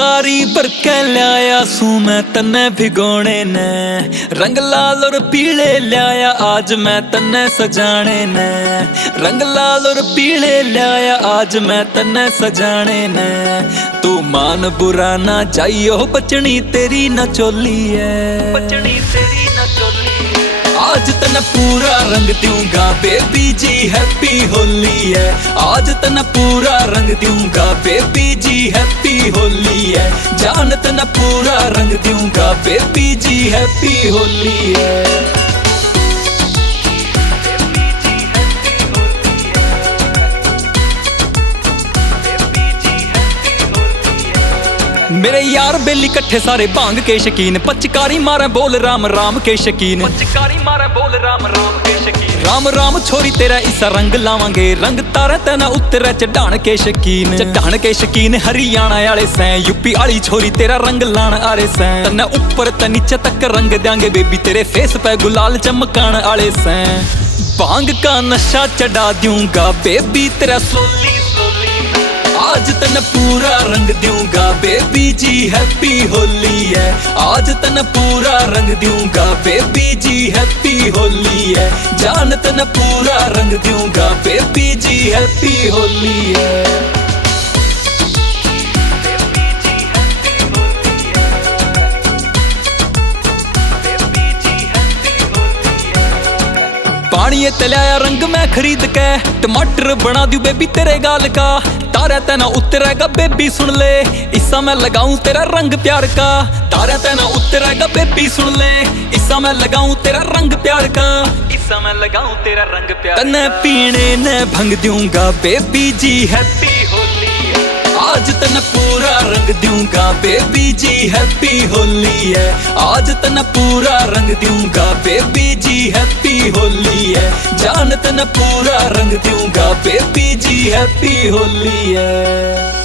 पिचकारी भर के लाया सू मैं तन्ने भिगोने ने, रंग लाल और पीले लाया आज मैं तन्ने सजाने ने। रंग लाल और पीले लाया आज मैं तन्ने सजाने ने। तू मान बुरा ना जाइयो बचनी तेरी न चोली है, बचनी तेरी न चोली है। आज तन पूरा रंग दूंगा बेबी जी हैप्पी होली है। आज तन पूरा रंग दूंगा बेबी जी हैप्पी होली है। जान तन पूरा रंग दूंगा बेबी जी हैप्पी होली है। मेरे यार बेली कट्ठे सारे भांग के शकीन, पचकारी मारे बोल राम राम के शकीन, पचकारी मारे बोल राम राम के शकीन। राम राम छोरी तेरा इसा रंग लावांगे, रंग तारा तना उतरे चढ़ान के शकीन, चढ़ान के शकीन। हरियाणा आले सैं यूपी आली छोरी तेरा रंग लाण आले सैं, तन्ने ऊपर ते नीचे तक रंग देंगे बेबी तेरे फेस पे गुलाल चमकान आले सैं। भांग का नशा चढ़ा दूंगा बेबी तेरा सोली सोली। आज तन पूरा रंग दूंगा बेबी जी हैप्पी होली है। आज तन पूरा रंग दूंगा बेबी जी हैप्पी होली है। जान तन पूरा रंग दूंगा बेबी जी हैप्पी होली है। पानी तलाया रंग मैं खरीद के, टमाटर बना दूं बेबी तेरे गाल का। तारा तना उतरेगा बेबी सुन ले, इसा मैं लगाऊं तेरा रंग प्यार का। तारा तना उतरेगा बेबी सुन ले, इसा मैं लगाऊं तेरा रंग प्यार का। इसा मैं लगाऊं तेरा रंग प्यार का। तन्ने पीने ने भंग दूंगा बेबी जी हैप्पी होली है। आज तन पूरा रंग दूंगा बेबी जी हैप्पी होली है। आज तन पूरा रंग दूंगा बेबी जी हैप्पी होली है। जान तन पूरा रंग दूंगा बेबी जी हैप्पी होली है।